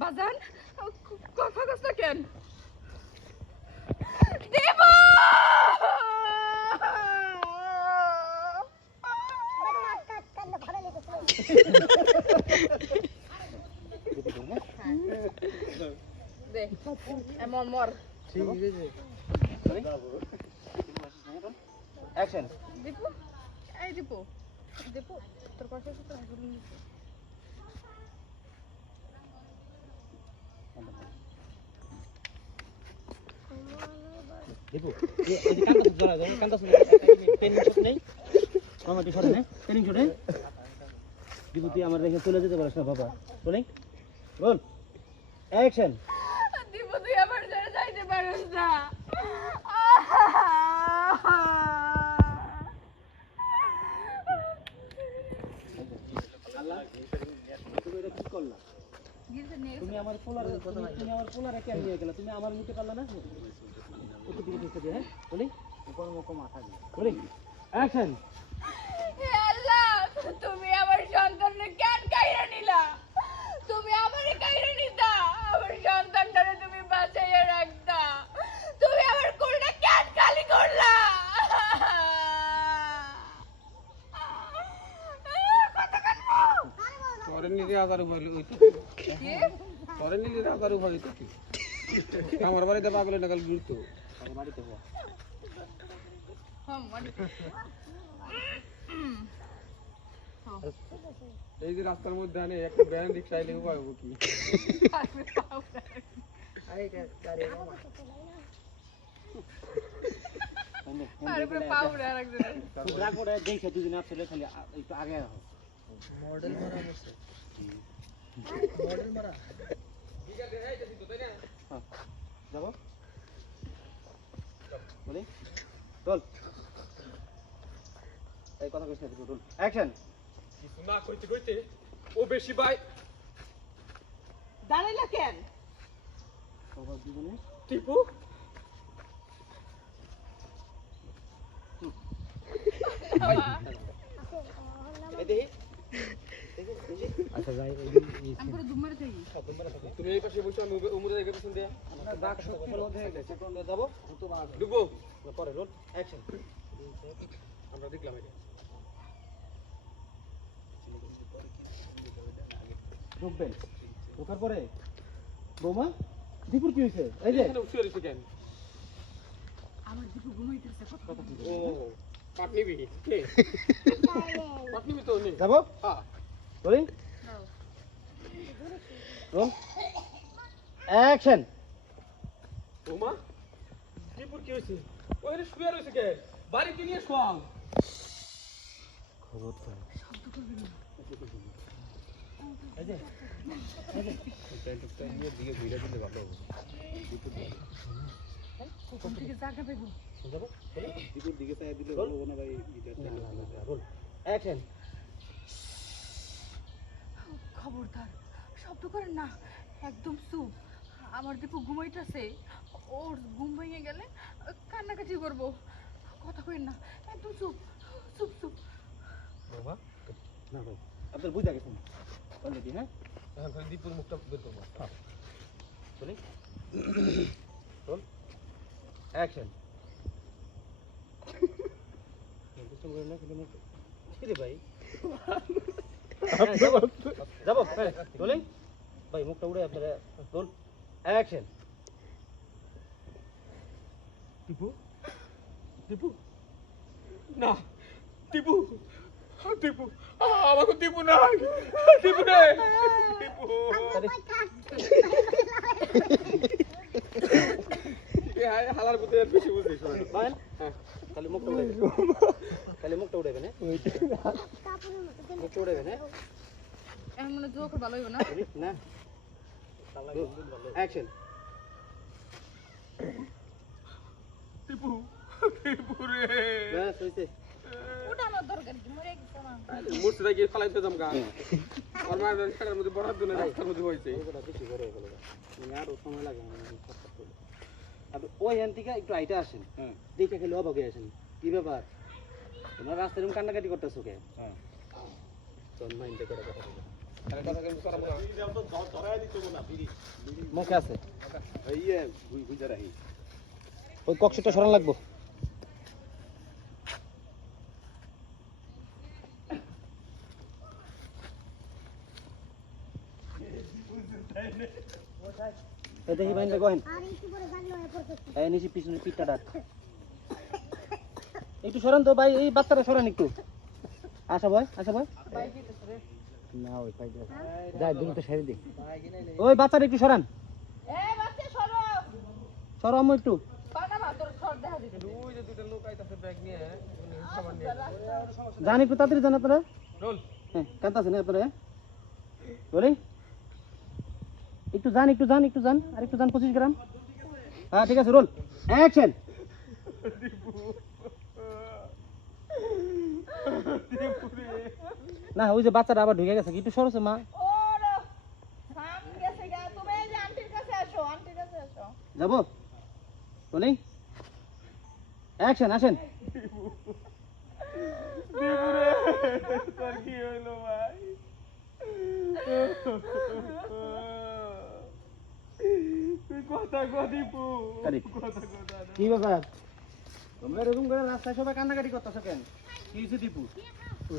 বাজান কথা কস কেন? দেব! এমন মর। অ্যাকশন দীপু? এই দীপু দীপু তোর কথা তো তুই আমার রেখে চলে যেতে পারিস না বাবা। রোলিং বল। অ্যাকশন দীপু তুই আমার ছেড়ে যাইতে পারিস না আল্লাহ তুমি এটা কি করলা তুমি আমার পোলার তুমি আমার পোলার কেন নিয়ে গেলা? তুমি আমার নিতে পারলা না? ওকে দিকে দিতে দে হ্যাঁ? রোলিং উপর মুখ মাথা দিয়ে। রোলিং অ্যাকশন হে আল্লাহ তুমি আমার সন্তানকে কেন কাইরা নিলা? তুমি আমারে কাইরা নিতা? আমার সন্তানটারে তুমি বাঁচাইয়া রাখতা। তুমি আমার কোলটা কেন খালি করলা? পরে নিজে আজার ভয় হইতো কি? পরে নিজে আজার ভয় হইতো কি? আমার বাড়িতে পাগলে নাকাল ঘুরতো। বাড়িতে হো হম মানে এই যে রাস্তার মধ্যে আনে একটা ব্যান রিক্সা আইলে পাবো কি? আরে পুরো পাউডার রাখছেন রাগ করে দেখে দুদিন আসলে খালি আ- একটু আগে আহ। হ্যাঁ, যাব? বলি? চল এই কথা কইছ না তুই অ্যাকশন কিছু না কইতে কইতে ও বেশি ভাই। দাঁড়াইলা কেন? সবার দুজনে টিপু। এই দেখি। আচ্ছা যাই আমি পুরো দুম মারে থাকি। তুমি এই পাশে বসে আমি উমরে দেখে পেছন দিয়া ডাক শক্তির মধ্যে গেছে। কোন যাব। ডুবো। পরে রোল অ্যাকশন আমরা দেখলাম এটা। ঢুকবেন ঢোকার পরে বৌমা দীপুর কি হয়েছে? এই যে। শুয়ে রয়েছে কেন? আমার দিকে ঘুমাইতেছে কত কথা ও পাট নিবি কে? পাট নিবি তো নেই যাব? হ্যাঁ। Rolling roll action. ওমা টিপুর কি ওখানে শুয়ে রয়েছে কে? বাড়িতে নিয়ে শোয়াও খবর পাই দীপুর খবরদার। শব্দ করেন না একদম চুপ। আমার দীপু ঘুমাইতেছে। ওর ঘুম ভেঙে গেলে কান্নাকাটি করব। কথা কই না একদম চুপ চুপ চুপ। বাবা না ভাই আপনার বুঝা গেছেন অলরেডি হ্যাঁ? এখন খালি দীপুর মুখটা বের করব। রোলিং চল অ্যাকশন। কিরে ভাই। যাব রোলিং ভাই মুখটা উড়ে আপনারা রোল অ্যাকশন। টিপু? টিপু? না টিপু। টিপু। আমাকে টিপু নাই। টিপু নে টিপু। এ হায় হালার ভিতরে আর বেশি বুঝিস না বাইন খালি মুখটা খালি মুখটা উড়ে হ্যাঁ? মুখটা উড়ে হ্যাঁ? এখন মনে ভালো হইব না? না। অ্যাকশন টিপু টিপু রে। ব্যাস হইছে উঠানোর দরকার কি? মরে গেছে না মুর্শিদা গিয়ে ফালাইতে যাম ওর মায়ের খেলার মধ্যে বড় দিনে রাস্তার মধ্যে হয়ে মানে সময় লাগে হয় ওই এন একটু আইটা আসেন। দেখে খেলে অবাক হয়ে আসেন। কি ব্যাপার? তোমার রাস্তায় কান্নাকাটি করতেছো কে তোর মাইন্ডে করে কথা মুখে আছে। ওই কক্সটা সরান লাগবো। দেখি বাইন্দা কহেন। এই নিচে পিছনে পিঠটা ডাক। একটু সরান তো ভাই এই বাচ্চাটা সরান একটু। আশা ভাই আশা ভাই। না ওই পাই যাই দ্রুত সারি দিই। ওই বাচ্চাটা একটু সরান। সরো। আম্মু একটু। নিয়ে যান একটু তাড়াতাড়ি আপনারা। রোল। হ্যাঁ কাঁদতেছেন আপনারা হ্যাঁ? বলি। একটু যান একটু যান একটু যান আর একটু যান পঁচিশ গ্রাম। হ্যাঁ ঠিক আছে রোল। অ্যাকশন। না ওই যে বাচ্চাটা আবার ঢুকে গেছে কি একটু সরছে মা। ওরে থাম গেছে গা তুমি এই যে আন্টির কাছে আসো আন্টির কাছে আসো। যাব? বলি? অ্যাকশন আসেন। কি ভাই? ব্যাপার? তোমরা এরকম করে রাস্তায় সবাই কান্নাকাটি করতেছো কেন? কি হয়েছে দীপু? তুই